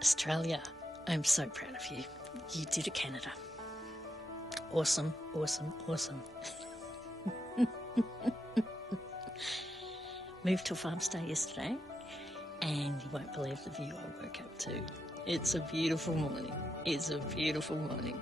Australia, I'm so proud of you. You did it, Canada. Awesome, awesome, awesome. Moved to Farmstay yesterday, and you won't believe the view I woke up to. It's a beautiful morning. It's a beautiful morning.